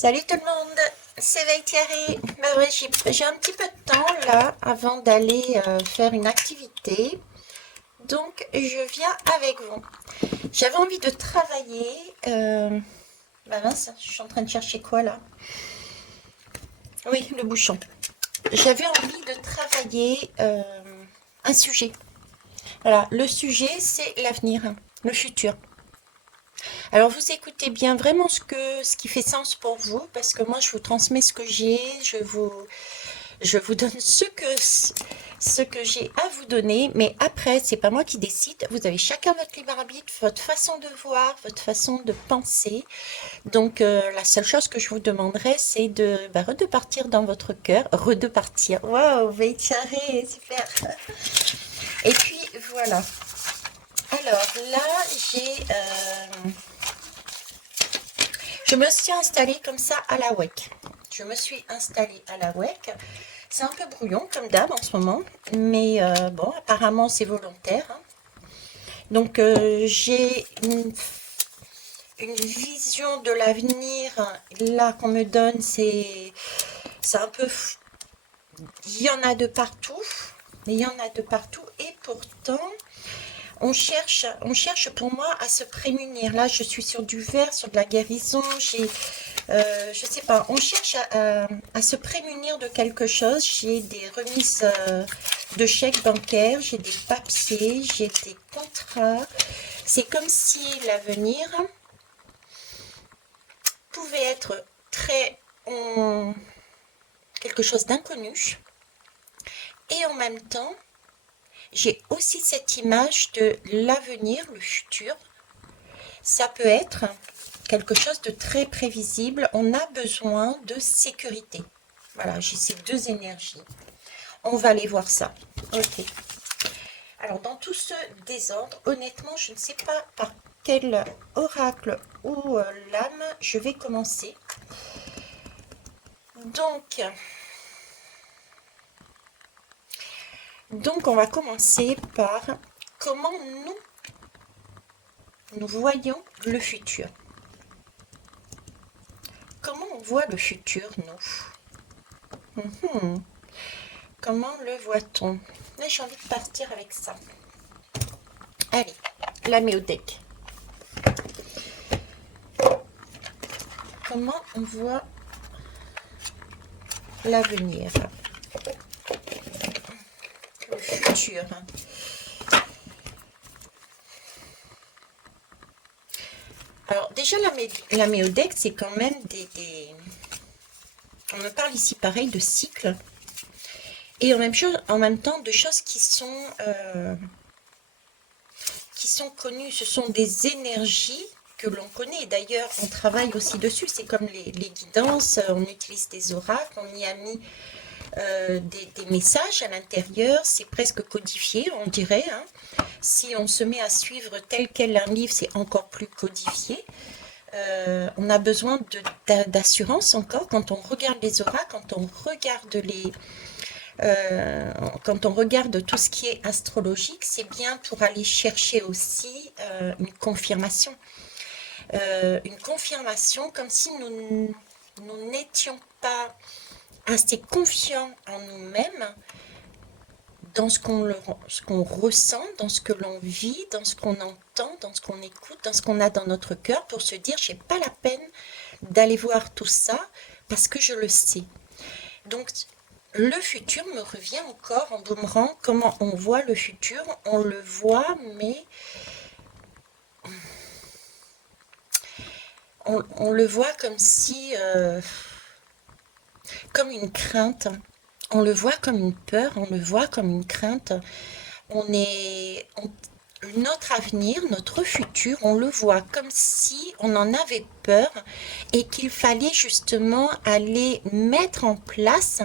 Salut tout le monde, c'est Thierry. Bah ouais, j'ai un petit peu de temps là avant d'aller faire une activité, donc je viens avec vous. J'avais envie de travailler. Bah mince, je suis en train de chercher quoi là? Oui, le bouchon. J'avais envie de travailler un sujet. Voilà, le sujet c'est l'avenir, le futur. Alors vous écoutez bien vraiment ce qui fait sens pour vous, parce que moi je vous transmets ce que j'ai, je vous donne ce que j'ai à vous donner, mais après, c'est pas moi qui décide. Vous avez chacun votre libre arbitre, votre façon de voir, votre façon de penser. Donc, la seule chose que je vous demanderai, c'est de partir dans votre cœur, redepartir. Waouh, Veitchare, super. Et puis, voilà. Alors là, je me suis installée comme ça à la WEC. Je me suis installée à la WEC. C'est un peu brouillon comme d'hab en ce moment, mais bon, apparemment c'est volontaire, hein. Donc j'ai une vision de l'avenir là qu'on me donne, c'est un peu, il y en a de partout, mais il y en a de partout et pourtant on cherche pour moi à se prémunir. Là, je suis sur du vert, sur de la guérison. Je sais pas, on cherche à se prémunir de quelque chose. J'ai des remises de chèques bancaires, j'ai des papiers, j'ai des contrats. C'est comme si l'avenir pouvait être très quelque chose d'inconnu. Et en même temps, j'ai aussi cette image de l'avenir, le futur. Ça peut être quelque chose de très prévisible. On a besoin de sécurité. Voilà, j'ai ces deux énergies. On va aller voir ça. Ok. Alors, dans tout ce désordre, honnêtement, je ne sais pas par quel oracle ou lame je vais commencer. Donc, on va commencer par comment nous voyons le futur. Comment on voit le futur, nous? Comment le voit-on? Là, j'ai envie de partir avec ça. Allez, la mets au deck. Comment on voit l'avenir, le futur? Alors, déjà, la mets au deck, c'est quand même on me parle ici, pareil, de cycles. Et en même temps, de choses qui sont connues. Ce sont des énergies que l'on connaît. D'ailleurs, on travaille aussi dessus. C'est comme les guidances. On utilise des oracles. On y a mis des messages à l'intérieur. C'est presque codifié, on dirait, hein. Si on se met à suivre tel quel un livre, c'est encore plus codifié. On a besoin d'assurance encore quand on regarde les oracles, quand on regarde tout ce qui est astrologique, c'est bien pour aller chercher aussi une confirmation. Une confirmation comme si nous n'étions pas assez confiants en nous-mêmes, dans ce qu'on ressent, dans ce que l'on vit, dans ce qu'on entend, dans ce qu'on écoute, dans ce qu'on a dans notre cœur, pour se dire, j'ai pas la peine d'aller voir tout ça parce que je le sais. Donc, le futur me revient encore en boomerang. Comment on voit le futur? On le voit, mais on le voit comme si, comme une crainte. On le voit comme une peur, on le voit comme une crainte. Notre avenir, notre futur, on le voit comme si on en avait peur et qu'il fallait justement aller mettre en place,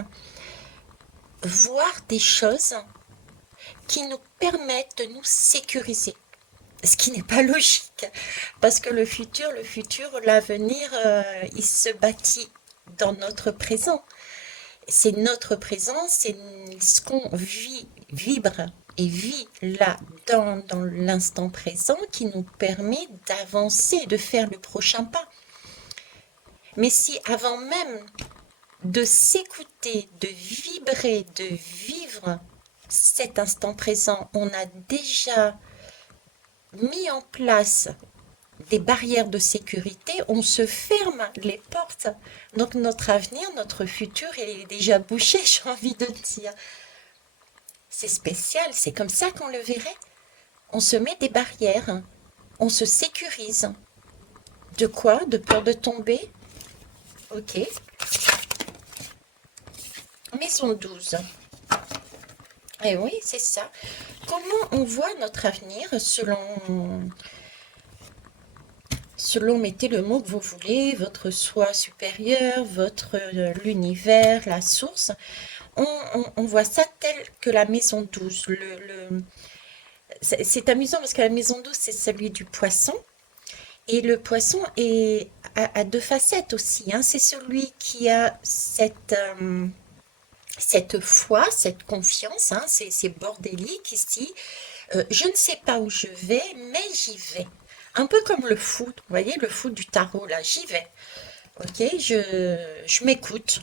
voir des choses qui nous permettent de nous sécuriser. Ce qui n'est pas logique, parce que le futur, l'avenir, il se bâtit dans notre présent. C'est notre présent, c'est ce qu'on vibre et vit là, dans l'instant présent, qui nous permet d'avancer, de faire le prochain pas. Mais si avant même de s'écouter, de vibrer, de vivre cet instant présent, on a déjà mis en place des barrières de sécurité, on se ferme les portes. Donc notre avenir, notre futur, il est déjà bouché, j'ai envie de dire. C'est spécial, c'est comme ça qu'on le verrait. On se met des barrières, on se sécurise. De quoi? De peur de tomber? Ok. Maison 12. Eh oui, c'est ça. Comment on voit notre avenir selon, mettez le mot que vous voulez, votre soi supérieur, votre l'univers, la source. On voit ça tel que la maison 12. C'est amusant parce que la maison 12, c'est celui du poisson. Et le poisson a deux facettes aussi, hein. C'est celui qui a cette foi, cette confiance, hein. C'est bordélique ici. Je ne sais pas où je vais, mais j'y vais. Un peu comme le foot, vous voyez, le foot du tarot, là, j'y vais. Ok, je m'écoute.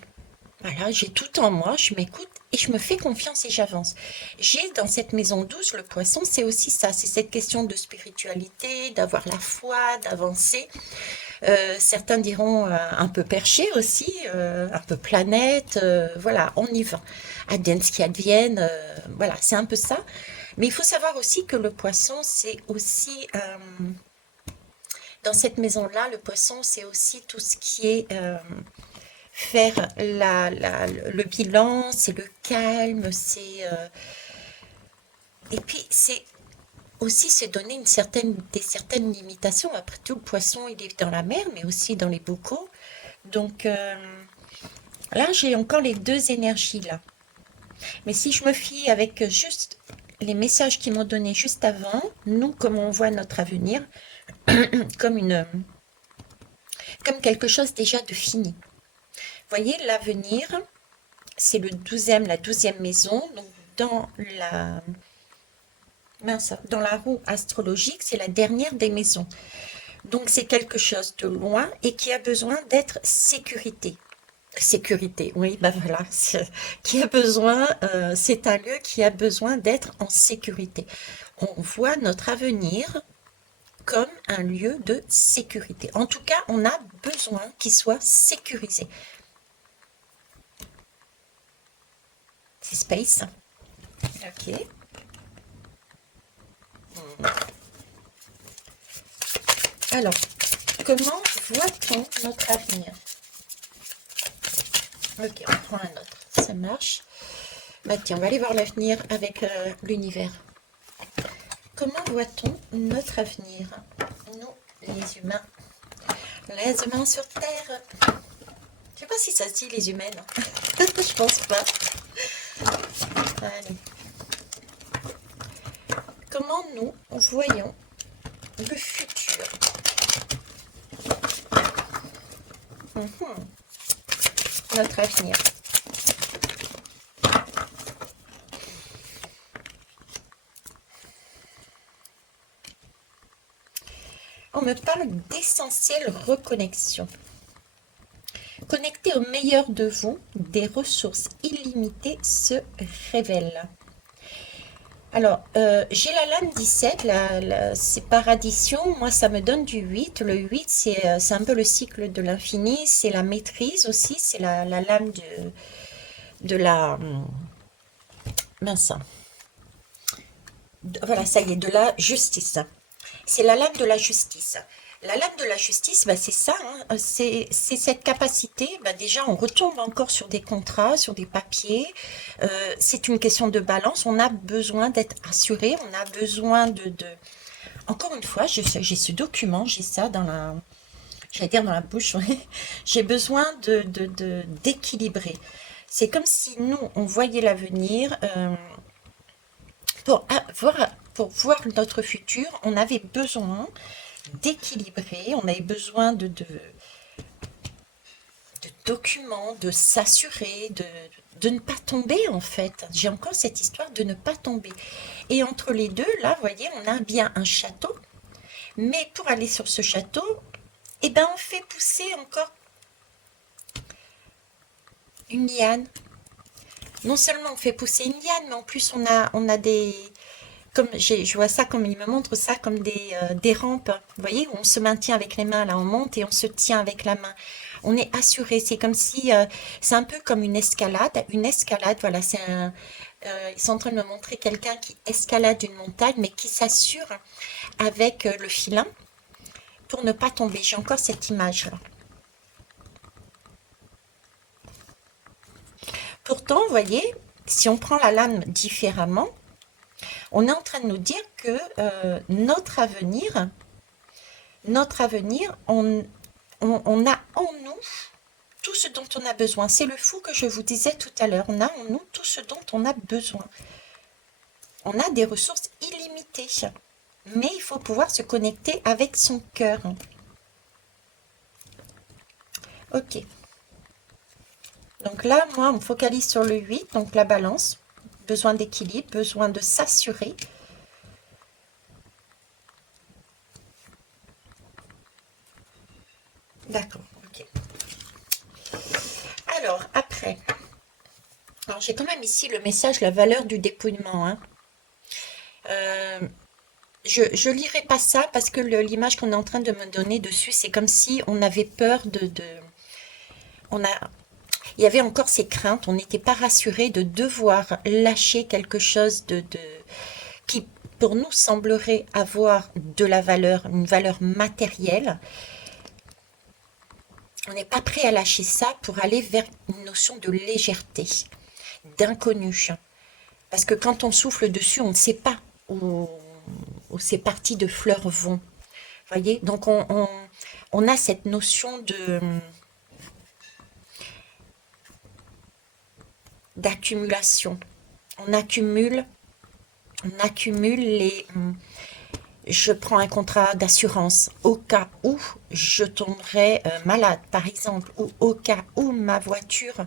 Voilà, j'ai tout en moi, je m'écoute et je me fais confiance et j'avance. J'ai dans cette maison douce, le poisson, c'est aussi ça, c'est cette question de spiritualité, d'avoir la foi, d'avancer. Certains diront un peu perché aussi, un peu planète, voilà, on y va. Advienne ce qui advienne, voilà, c'est un peu ça. Mais il faut savoir aussi que le poisson, c'est aussi, dans cette maison-là, le poisson, c'est aussi tout ce qui est faire le bilan, c'est le calme, et puis c'est aussi se donner des certaines limitations. Après tout, le poisson, il est dans la mer, mais aussi dans les bocaux. Donc là, j'ai encore les deux énergies là. Mais si je me fie avec juste les messages qu'ils m'ont donnés juste avant, nous, comme on voit notre avenir, comme comme quelque chose déjà de fini. Vous voyez, l'avenir, c'est la 12e maison, donc dans la, dans la roue astrologique, c'est la dernière des maisons. Donc c'est quelque chose de loin et qui a besoin d'être sécurité. Sécurité, oui, ben voilà, qui a besoin, c'est un lieu qui a besoin d'être en sécurité. On voit notre avenir comme un lieu de sécurité. En tout cas, on a besoin qu'il soit sécurisé. C'est space. Ok. Alors, comment voit-on notre avenir? Ok, on prend un autre. Ça marche. Bah tiens, on va aller voir l'avenir avec l'univers. Comment voit-on notre avenir? Nous, les humains. Les humains sur Terre. Je sais pas si ça se dit les humaines. Je pense pas. Allez. Comment nous voyons le futur? Notre avenir. On me parle d'essentielle reconnexion. Connecté au meilleur de vous, des ressources illimitées se révèlent. Alors, j'ai la lame 17, c'est par addition, moi ça me donne du 8. Le 8, c'est un peu le cycle de l'infini, c'est la maîtrise aussi, c'est la lame de la... mince. Voilà, ça y est, de la justice. C'est la lame de la justice. La lame de la justice, bah, c'est ça, hein, c'est cette capacité, bah, déjà on retombe encore sur des contrats, sur des papiers, c'est une question de balance, on a besoin d'être assuré, on a besoin Encore une fois, j'ai ce document, j'ai ça dans j'allais dire dans la bouche, ouais. J'ai besoin d'équilibrer. C'est comme si nous, on voyait l'avenir, pour voir notre futur, on avait besoin d'équilibrer, on avait besoin de documents, de s'assurer, de ne pas tomber en fait. J'ai encore cette histoire de ne pas tomber. Et entre les deux, là, vous voyez, on a bien un château, mais pour aller sur ce château, eh ben, on fait pousser encore une liane. Non seulement on fait pousser une liane, mais en plus on a des... Comme je vois ça, comme il me montre ça, comme des rampes. Vous voyez, où on se maintient avec les mains, là on monte et on se tient avec la main. On est assuré, c'est comme si... c'est un peu comme une escalade. Une escalade, voilà, ils sont en train de me montrer quelqu'un qui escalade une montagne, mais qui s'assure avec le filin pour ne pas tomber. J'ai encore cette image-là. Pourtant, vous voyez, si on prend la lame différemment, on est en train de nous dire que notre avenir, on a en nous tout ce dont on a besoin. C'est le fou que je vous disais tout à l'heure. On a en nous tout ce dont on a besoin. On a des ressources illimitées. Mais il faut pouvoir se connecter avec son cœur. Ok. Donc là, moi, on me focalise sur le 8, donc la balance. Besoin d'équilibre, besoin de s'assurer. D'accord, ok. Alors, après. Alors, j'ai quand même ici le message, la valeur du dépouillement. Hein. Je lirai pas ça parce que l'image qu'on est en train de me donner dessus, c'est comme si on avait peur on a, il y avait encore ces craintes, on n'était pas rassuré de devoir lâcher quelque chose qui pour nous semblerait avoir de la valeur, une valeur matérielle. On n'est pas prêt à lâcher ça pour aller vers une notion de légèreté, d'inconnu. Parce que quand on souffle dessus, on ne sait pas où ces parties de fleurs vont. Voyez, donc on a cette notion d'accumulation. On accumule les... Je prends un contrat d'assurance au cas où je tomberais malade, par exemple, ou au cas où ma voiture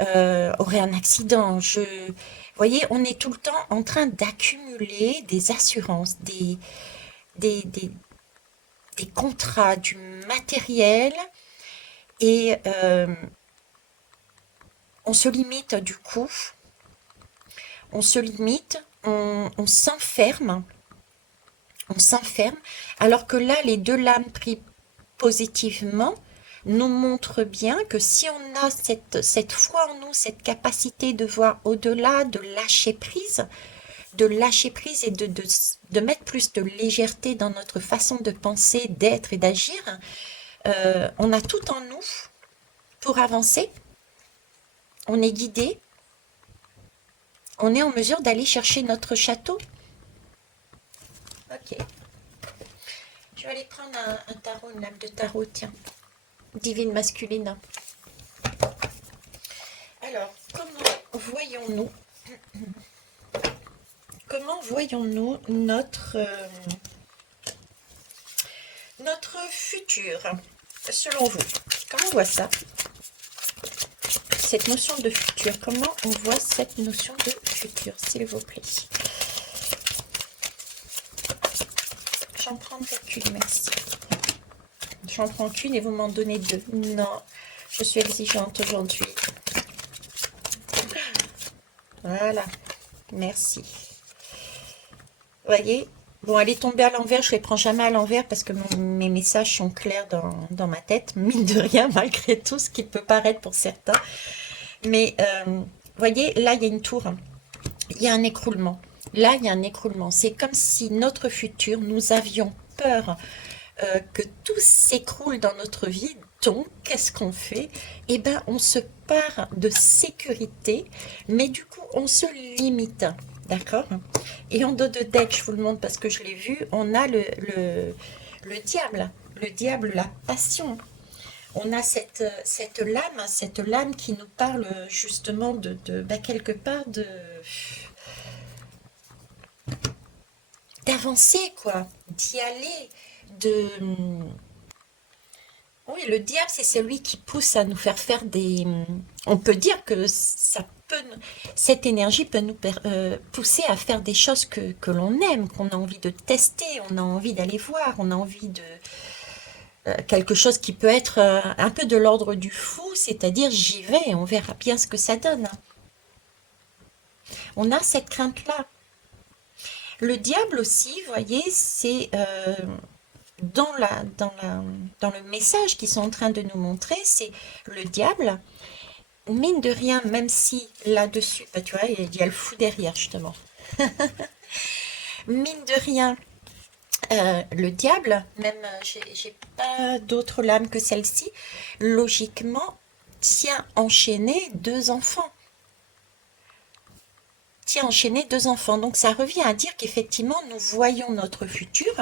aurait un accident. Vous voyez, on est tout le temps en train d'accumuler des assurances, des, des, des contrats, du matériel, et on se limite du coup, on se limite, on s'enferme, alors que là, les deux lames prises positivement nous montrent bien que si on a cette foi en nous, cette capacité de voir au-delà, de lâcher prise et de mettre plus de légèreté dans notre façon de penser, d'être et d'agir, on a tout en nous pour avancer, on est guidé, on est en mesure d'aller chercher notre château. Ok. Je vais aller prendre un tarot, une lame de tarot, tiens. Divine masculine. Alors, comment voyons-nous notre futur, selon vous? Comment on voit ça? Cette notion de futur, comment on voit cette notion de futur, s'il vous plaît? J'en prends qu'une, merci. J'en prends qu'une et vous m'en donnez deux. Non, je suis exigeante aujourd'hui. Voilà, merci. Vous voyez? Bon, elle est tombée à l'envers, je ne les prends jamais à l'envers parce que mes messages sont clairs dans ma tête, mine de rien, malgré tout ce qui peut paraître pour certains. Mais, vous voyez, là, il y a une tour, il y a un écroulement. Là, il y a un écroulement. C'est comme si notre futur, nous avions peur que tout s'écroule dans notre vie. Donc, qu'est-ce qu'on fait? Eh bien, on se part de sécurité, mais du coup, on se limite. D'accord? Et en dos de deck, je vous le montre parce que je l'ai vu, on a le diable. Le diable, la passion. On a cette lame qui nous parle justement quelque part d'avancer, quoi, d'y aller, Oui, le diable, c'est celui qui pousse à nous faire des... On peut dire que cette énergie peut nous pousser à faire des choses que l'on aime, qu'on a envie de tester, on a envie d'aller voir, on a envie quelque chose qui peut être un peu de l'ordre du fou, c'est-à-dire j'y vais et on verra bien ce que ça donne. On a cette crainte-là. Le diable aussi, vous voyez, c'est dans dans le message qu'ils sont en train de nous montrer, c'est le diable, mine de rien, même si là-dessus, bah, tu vois, il y a le fou derrière, justement. Mine de rien, le diable, même j'ai pas d'autre lame que celle-ci, logiquement, tient enchaîné deux enfants. Tient enchaîné deux enfants. Donc ça revient à dire qu'effectivement, nous voyons notre futur.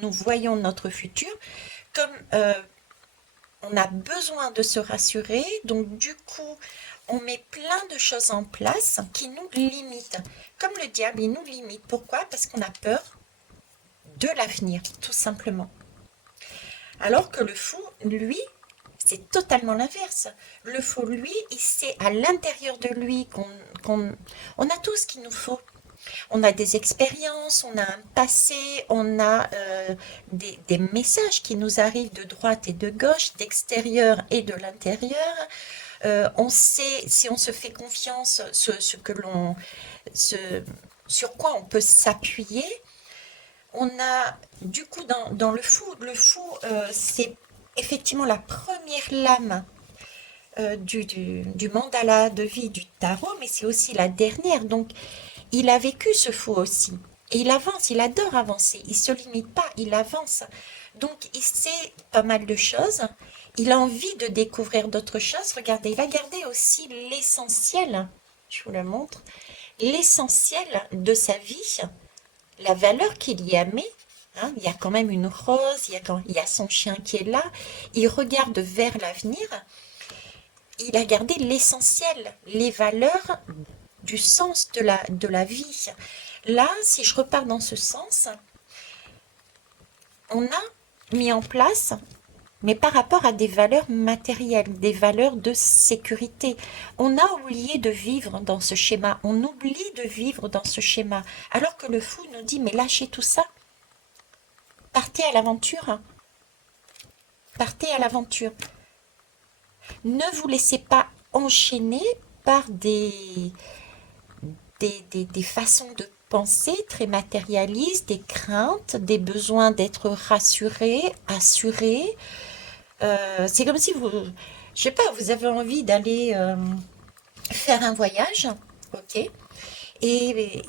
Nous voyons notre futur comme on a besoin de se rassurer. Donc du coup, on met plein de choses en place qui nous limitent. Comme le diable, il nous limite. Pourquoi? Parce qu'on a peur de l'avenir, tout simplement. Alors que le fou, lui, c'est totalement l'inverse. Le fou, lui, il sait à l'intérieur de lui on a tout ce qu'il nous faut. On a des expériences, on a un passé, on a des messages qui nous arrivent de droite et de gauche, d'extérieur et de l'intérieur. On sait, si on se fait confiance, sur quoi on peut s'appuyer. On a, du coup, dans le fou, c'est effectivement la première lame du mandala de vie du tarot, mais c'est aussi la dernière. Donc, il a vécu ce fou aussi. Et il avance, il adore avancer. Il ne se limite pas, il avance. Donc, il sait pas mal de choses. Il a envie de découvrir d'autres choses. Regardez, il a gardé aussi l'essentiel. Je vous le montre. L'essentiel de sa vie, la valeur qu'il y a mis. Hein, il y a quand même une rose, il y a son chien qui est là. Il regarde vers l'avenir. Il a gardé l'essentiel, les valeurs du sens de la vie. Là, si je repars dans ce sens, on a mis en place, mais par rapport à des valeurs matérielles, des valeurs de sécurité. On a oublié de vivre dans ce schéma, on oublie de vivre dans ce schéma, alors que le fou nous dit, mais lâchez tout ça, partez à l'aventure, partez à l'aventure. Ne vous laissez pas enchaîner par des façons de penser très matérialistes, des craintes, des besoins d'être rassuré, assuré. C'est comme si vous, je sais pas, vous avez envie d'aller faire un voyage, ok, et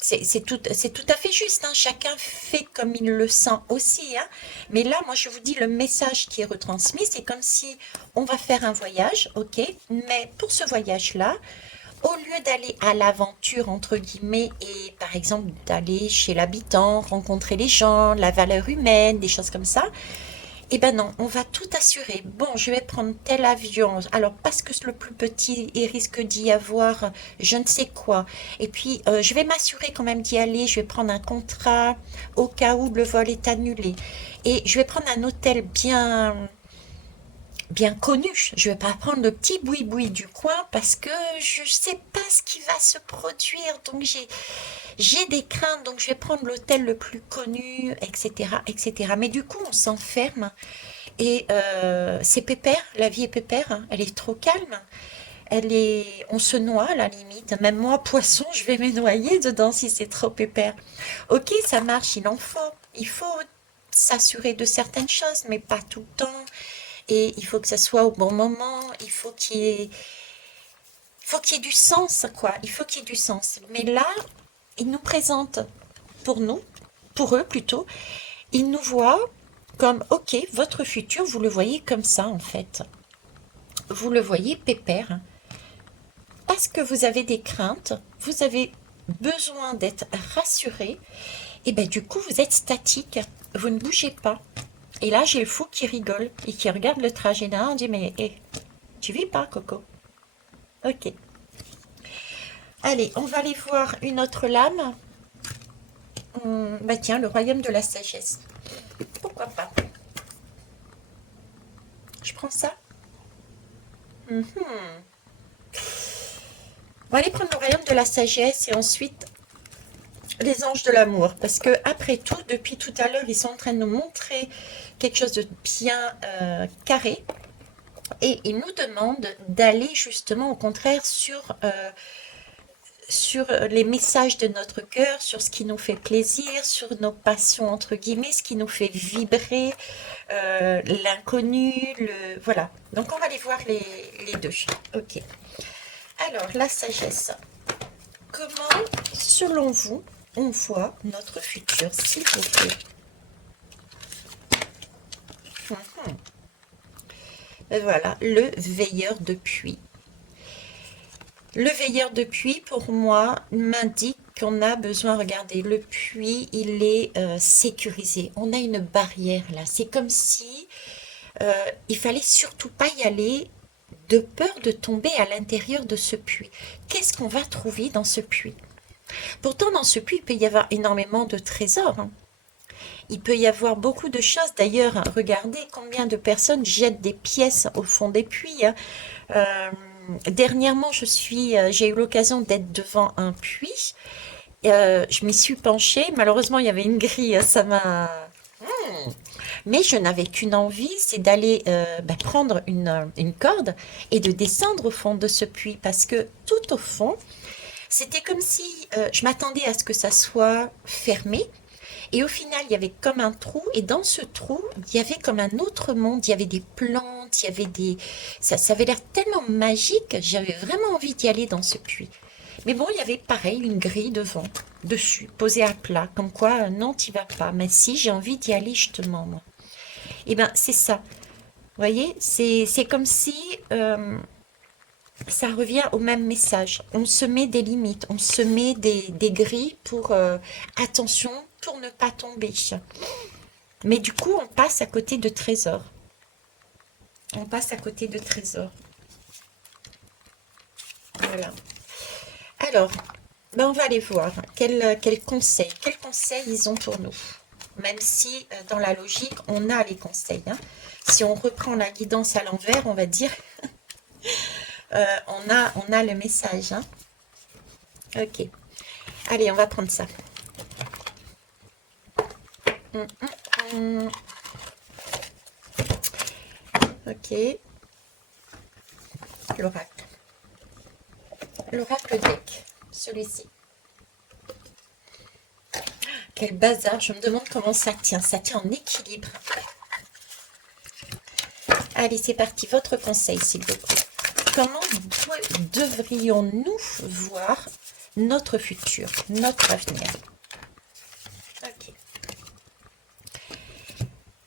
c'est tout à fait juste, hein. Chacun fait comme il le sent aussi, hein. Mais là, moi, je vous dis, le message qui est retransmis, c'est comme si on va faire un voyage, ok, mais pour ce voyage-là, au lieu d'aller à l'aventure, entre guillemets, et par exemple d'aller chez l'habitant, rencontrer les gens, la valeur humaine, des choses comme ça, eh ben non, on va tout assurer. Bon, je vais prendre tel avion. Alors, parce que le plus petit, il risque d'y avoir je ne sais quoi. Et puis, je vais m'assurer quand même d'y aller. Je vais prendre un contrat au cas où le vol est annulé. Et je vais prendre un hôtel bien connu. Je vais pas prendre le petit boui-boui du coin parce que je sais pas ce qui va se produire. Donc, j'ai des craintes, donc je vais prendre l'hôtel le plus connu, etc., etc. Mais du coup, on s'enferme et c'est pépère, la vie est pépère, hein. Elle est trop calme. On se noie à la limite. Même moi, poisson, je vais me noyer dedans si c'est trop pépère. Ok, ça marche, il en faut. Il faut s'assurer de certaines choses, mais pas tout le temps. Et il faut que ça soit au bon moment. Il faut qu'il y ait du sens, quoi. Il faut qu'il y ait du sens. Mais là, ils nous présentent pour nous, pour eux plutôt, ils nous voient comme, ok, votre futur, vous le voyez comme ça en fait. Vous le voyez pépère. Parce que vous avez des craintes, vous avez besoin d'être rassuré, et bien du coup vous êtes statique, vous ne bougez pas. Et là j'ai le fou qui rigole et qui regarde le trajet d'un, on dit mais tu vis pas Coco? Ok. Allez, on va aller voir une autre lame. Bah tiens, le royaume de la sagesse. Pourquoi pas? Je prends ça. Mhm. On va aller prendre le royaume de la sagesse et ensuite les anges de l'amour. Parce que après tout, depuis tout à l'heure, ils sont en train de nous montrer quelque chose de bien carré. Et il nous demande d'aller justement au contraire sur les messages de notre cœur, sur ce qui nous fait plaisir, sur nos passions entre guillemets, ce qui nous fait vibrer, l'inconnu, voilà. Donc on va aller voir les deux. Ok. Alors la sagesse. Comment, selon vous, on voit notre futur, s'il vous plaît? Voilà, le veilleur de puits. Le veilleur de puits, pour moi, m'indique qu'on a besoin, regardez, le puits, il est sécurisé. On a une barrière là. C'est comme si il fallait surtout pas y aller de peur de tomber à l'intérieur de ce puits. Qu'est-ce qu'on va trouver dans ce puits? Pourtant, dans ce puits, il peut y avoir énormément de trésors, hein. Il peut y avoir beaucoup de choses. D'ailleurs, regardez combien de personnes jettent des pièces au fond des puits, hein. Dernièrement, j'ai eu l'occasion d'être devant un puits. Je m'y suis penchée. Malheureusement, il y avait une grille. Ça m'a. Mais je n'avais qu'une envie, c'est d'aller prendre une corde et de descendre au fond de ce puits. Parce que tout au fond, c'était comme si je m'attendais à ce que ça soit fermé. Et au final, il y avait comme un trou, et dans ce trou, il y avait comme un autre monde, il y avait des plantes, il y avait des... Ça avait l'air tellement magique, j'avais vraiment envie d'y aller dans ce puits. Mais bon, il y avait pareil, une grille devant, dessus, posée à plat, comme quoi, non, t'y vas pas. Mais si, j'ai envie d'y aller justement, moi. Eh bien, c'est ça. Vous voyez, c'est comme si ça revient au même message. On se met des limites, on se met des grilles pour attention, pour ne pas tomber. Mais du coup, on passe à côté de trésors. On passe à côté de trésors. Voilà. Alors, on va aller voir quels conseils ils ont pour nous. Même si dans la logique, on a les conseils, hein. Si on reprend la guidance à l'envers, on va dire, on a le message, hein. Ok. Allez, on va prendre ça. Ok. L'oracle. L'oracle deck. Celui-ci. Quel bazar. Je me demande comment ça tient. Ça tient en équilibre. Allez, c'est parti. Votre conseil, s'il vous plaît. Comment devrions-nous voir notre futur, notre avenir? Ok.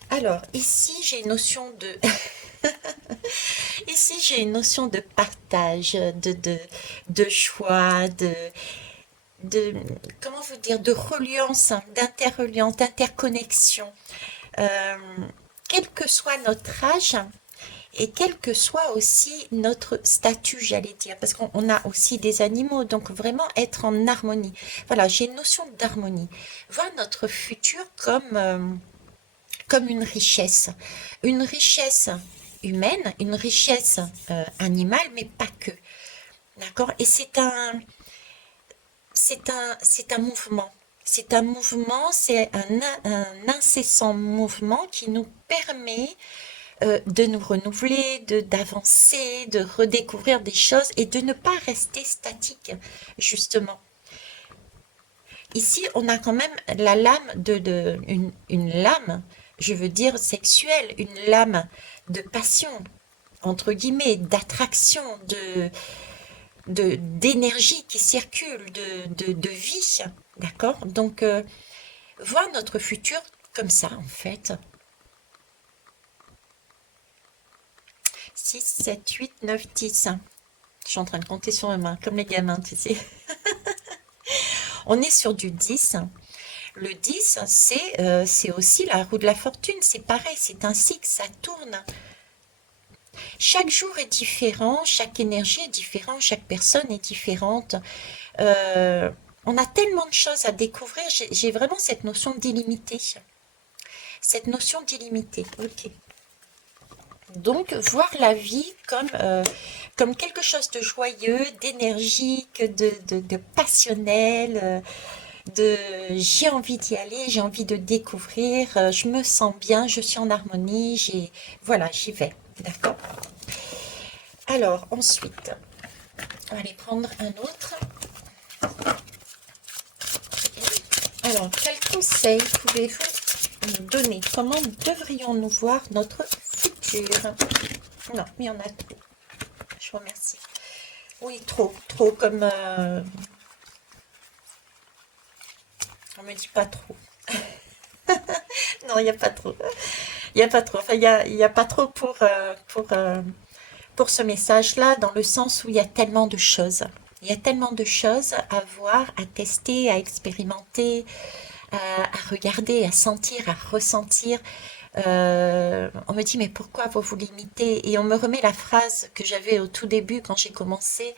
Alors, ici, j'ai une notion de... Ici, j'ai une notion de partage, de choix, comment vous dire, de reliance, d'interreliance, d'interconnexion. Quel que soit notre âge et quel que soit aussi notre statut, j'allais dire, parce qu'on a aussi des animaux, donc vraiment être en harmonie. Voilà, j'ai une notion d'harmonie. Voir notre futur comme une richesse humaine, une richesse animale, mais pas que. D'accord? Et c'est un mouvement. C'est un mouvement, c'est un incessant mouvement qui nous permet de nous renouveler, d'avancer, de redécouvrir des choses et de ne pas rester statique, justement. Ici, on a quand même la lame une lame, je veux dire sexuelle, une lame de passion, entre guillemets, d'attraction, d'énergie qui circule, de vie, d'accord? Donc, voir notre futur comme ça, en fait. 6, 7, 8, 9, 10. Je suis en train de compter sur mes mains, comme les gamins, tu sais. On est sur du 10. Le 10, c'est aussi la roue de la fortune. C'est pareil, c'est ainsi que ça tourne. Chaque jour est différent, chaque énergie est différente, chaque personne est différente. On a tellement de choses à découvrir. J'ai vraiment cette notion d'illimité. Cette notion d'illimité. Ok. Donc, voir la vie comme quelque chose de joyeux, d'énergique, de passionnel, j'ai envie d'y aller, j'ai envie de découvrir, je me sens bien, je suis en harmonie, voilà, j'y vais, d'accord? Alors, ensuite, on va aller prendre un autre. Alors, quel conseil pouvez-vous nous donner? Comment devrions-nous voir notre futur? Non, mais il y en a trop. Je vous remercie. Oui, trop, comme... on me dit pas trop. Non, il n'y a pas trop. Il n'y a pas trop. Enfin, il y a pas trop pour ce message-là, dans le sens où il y a tellement de choses. Il y a tellement de choses à voir, à tester, à expérimenter, à regarder, à sentir, à ressentir. On me dit, mais pourquoi vous vous limitez? Et on me remet la phrase que j'avais au tout début quand j'ai commencé,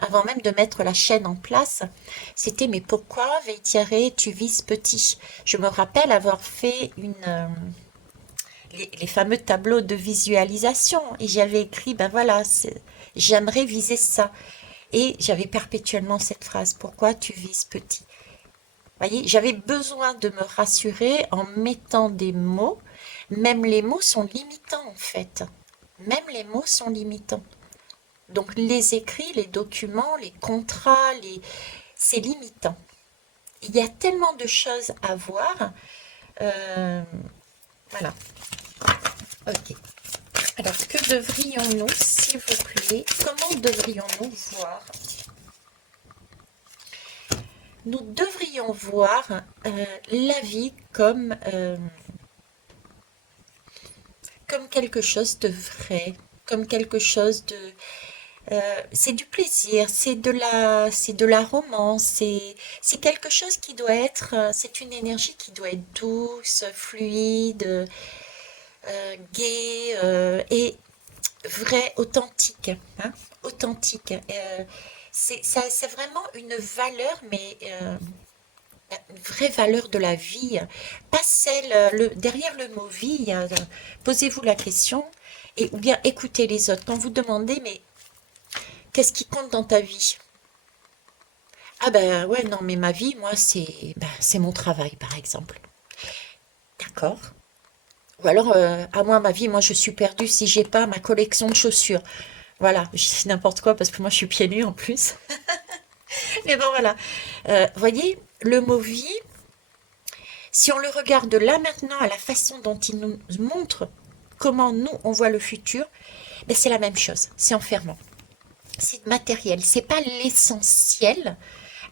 avant même de mettre la chaîne en place. C'était, mais pourquoi, Veitiare, tu vises petit? Je me rappelle avoir fait les fameux tableaux de visualisation et j'avais écrit, ben voilà, j'aimerais viser ça. Et j'avais perpétuellement cette phrase, pourquoi tu vises petit? Voyez, j'avais besoin de me rassurer en mettant des mots. Même les mots sont limitants en fait. Même les mots sont limitants. Donc les écrits, les documents, les contrats, c'est limitant. Il y a tellement de choses à voir. Voilà. Ok. Alors, que devrions-nous, s'il vous plaît, comment devrions-nous voir? Nous devrions voir la vie comme quelque chose de vrai, comme quelque chose de... c'est du plaisir, c'est de la romance, c'est quelque chose qui doit être, c'est une énergie qui doit être douce, fluide, gaie et vrai, authentique, hein, authentique. C'est vraiment une valeur, mais une vraie valeur de la vie, pas celle, derrière le mot vie, posez-vous la question, et, ou bien écoutez les autres. Quand vous demandez, mais qu'est-ce qui compte dans ta vie? Ah ben ouais, non, mais ma vie, moi, c'est mon travail, par exemple. D'accord. Ou alors, à moi, ma vie, moi, je suis perdue si j'ai pas ma collection de chaussures. Voilà, je dis n'importe quoi parce que moi, je suis pieds nus en plus. Mais bon, voilà. Voyez, le mot vie, si on le regarde là maintenant à la façon dont il nous montre comment nous, on voit le futur, ben, c'est la même chose. C'est enfermant. C'est matériel. C'est pas l'essentiel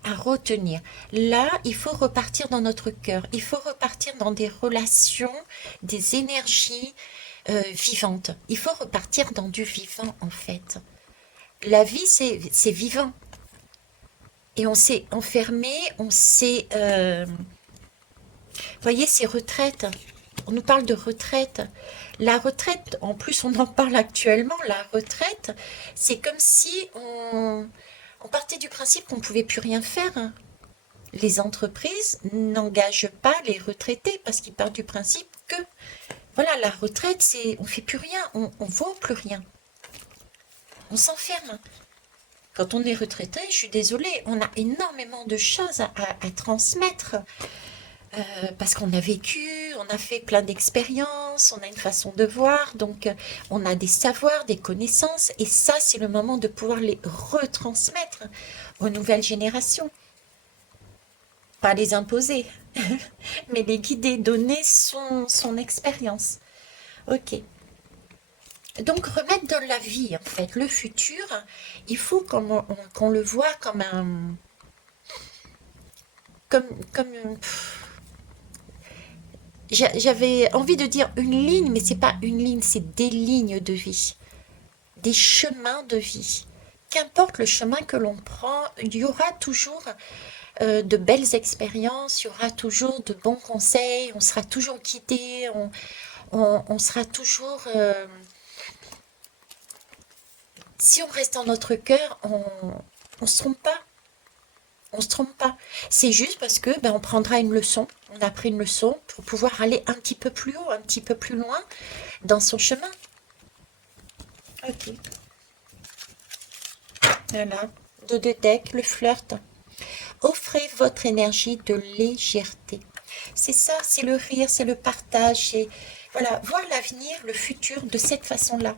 à retenir. Là, il faut repartir dans notre cœur. Il faut repartir dans des relations, des énergies vivantes. Il faut repartir dans du vivant, en fait. La vie, c'est vivant. Et on s'est enfermé, on s'est... voyez, ces retraites, on nous parle de retraite. La retraite, en plus on en parle actuellement, la retraite, c'est comme si on partait du principe qu'on ne pouvait plus rien faire, hein. Les entreprises n'engagent pas les retraités parce qu'ils partent du principe que, voilà, la retraite, c'est, on fait plus rien, on vaut plus rien, on s'enferme. Quand on est retraité, je suis désolée, on a énormément de choses à transmettre parce qu'on a vécu, on a fait plein d'expériences, on a une façon de voir, donc on a des savoirs, des connaissances, et ça, c'est le moment de pouvoir les retransmettre aux nouvelles générations. Pas les imposer, mais les guider, donner son expérience. Ok. Donc remettre dans la vie, en fait, le futur, il faut qu'on le voit comme un... Comme j'avais envie de dire une ligne, mais c'est pas une ligne, c'est des lignes de vie, des chemins de vie. Qu'importe le chemin que l'on prend, il y aura toujours de belles expériences, il y aura toujours de bons conseils, on sera toujours guidé, on sera toujours... si on reste dans notre cœur, on se trompe pas. On se trompe pas. C'est juste parce que ben, on prendra une leçon, on a pris une leçon pour pouvoir aller un petit peu plus haut, un petit peu plus loin dans son chemin. Ok. Voilà. Dos de deck, le flirt. offrez votre énergie de légèreté. C'est ça, c'est le rire, c'est le partage, c'est voilà, voir l'avenir, le futur de cette façon-là.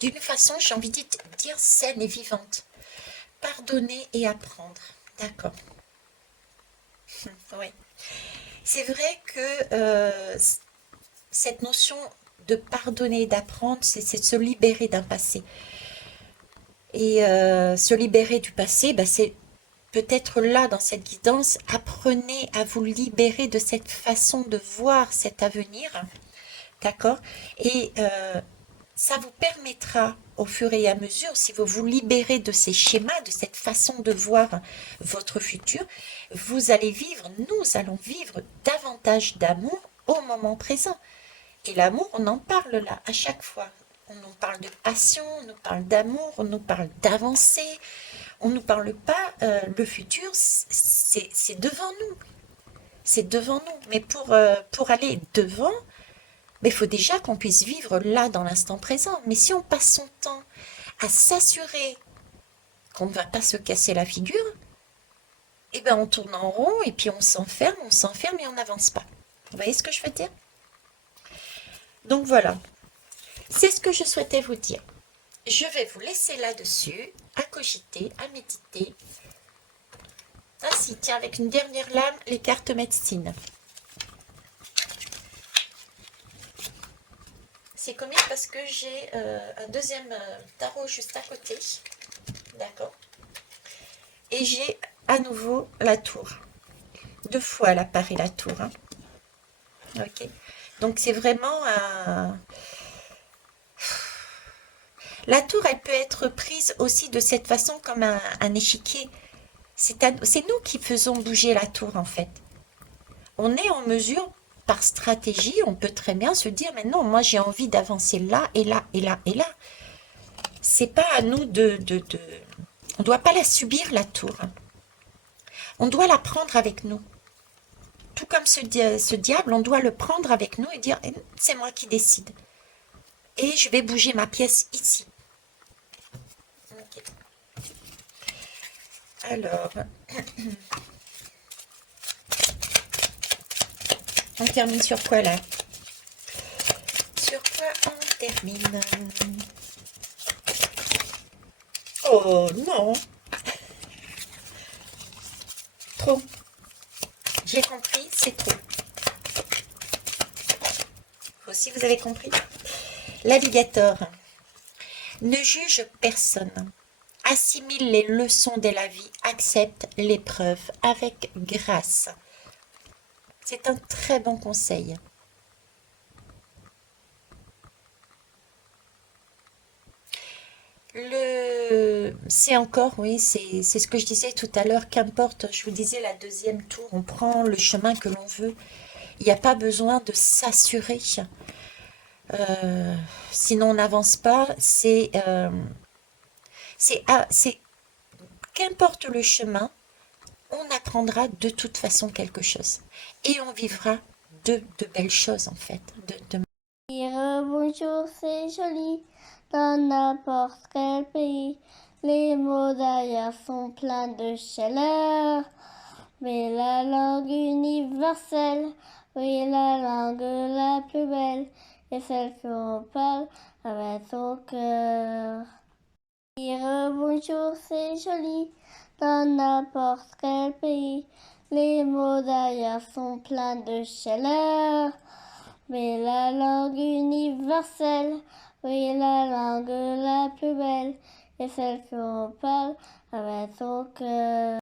D'une façon, j'ai envie de dire saine et vivante. Pardonner et apprendre. D'accord. Oui. C'est vrai que cette notion de pardonner et d'apprendre, c'est de se libérer d'un passé. Et se libérer du passé, bah, c'est peut-être là, dans cette guidance, apprenez à vous libérer de cette façon de voir cet avenir, d'accord? Et ça vous permettra, au fur et à mesure, si vous vous libérez de ces schémas, de cette façon de voir votre futur, vous allez vivre, nous allons vivre davantage d'amour au moment présent. Et l'amour, on en parle là, à chaque fois. On nous parle de passion, on nous parle d'amour, on nous parle d'avancée, on ne nous parle pas, le futur, c'est devant nous. C'est devant nous. Mais pour aller devant, il faut déjà qu'on puisse vivre là, dans l'instant présent. Mais si on passe son temps à s'assurer qu'on ne va pas se casser la figure, eh ben on tourne en rond et puis on s'enferme et on n'avance pas. Vous voyez ce que je veux dire? Donc voilà, c'est ce que je souhaitais vous dire. Je vais vous laisser là-dessus, à cogiter, à méditer. Ah si, tiens, avec une dernière lame, les cartes médecine. C'est comique parce que j'ai un deuxième tarot juste à côté. D'accord. Et j'ai à nouveau la tour. 2 fois elle apparaît la tour. Hein. Ok. Donc c'est vraiment un... La tour, elle peut être prise aussi de cette façon comme un échiquier. C'est nous qui faisons bouger la tour en fait. On est en mesure, par stratégie, on peut très bien se dire, mais non, moi j'ai envie d'avancer là et là et là et là. C'est pas à nous on ne doit pas la subir la tour. On doit la prendre avec nous. Tout comme ce diable, on doit le prendre avec nous et dire, c'est moi qui décide. Et je vais bouger ma pièce ici. Okay. Alors, on termine sur quoi là? Sur quoi on termine? Oh non! Trop. J'ai compris, c'est trop. Vous aussi, vous avez compris? L'alligator. Ne juge personne. Assimile les leçons de la vie. Accepte l'épreuve avec grâce. C'est un très bon conseil. C'est encore, oui, c'est ce que je disais tout à l'heure, qu'importe, je vous disais la deuxième tour, on prend le chemin que l'on veut. Il n'y a pas besoin de s'assurer. Sinon, on n'avance pas. C'est qu'importe le chemin, on apprendra de toute façon quelque chose. Et on vivra de belles choses, en fait. Dire bonjour, c'est joli, dans n'importe quel pays. Les mots d'ailleurs sont pleins de chaleur. Mais la langue universelle, oui, la langue la plus belle, est celle qu'on parle avec son cœur. Dire bonjour, c'est joli, dans n'importe quel pays. Les mots d'ailleurs sont pleins de chaleur. Mais la langue universelle, oui, la langue la plus belle, est celle qu'on parle avec son cœur.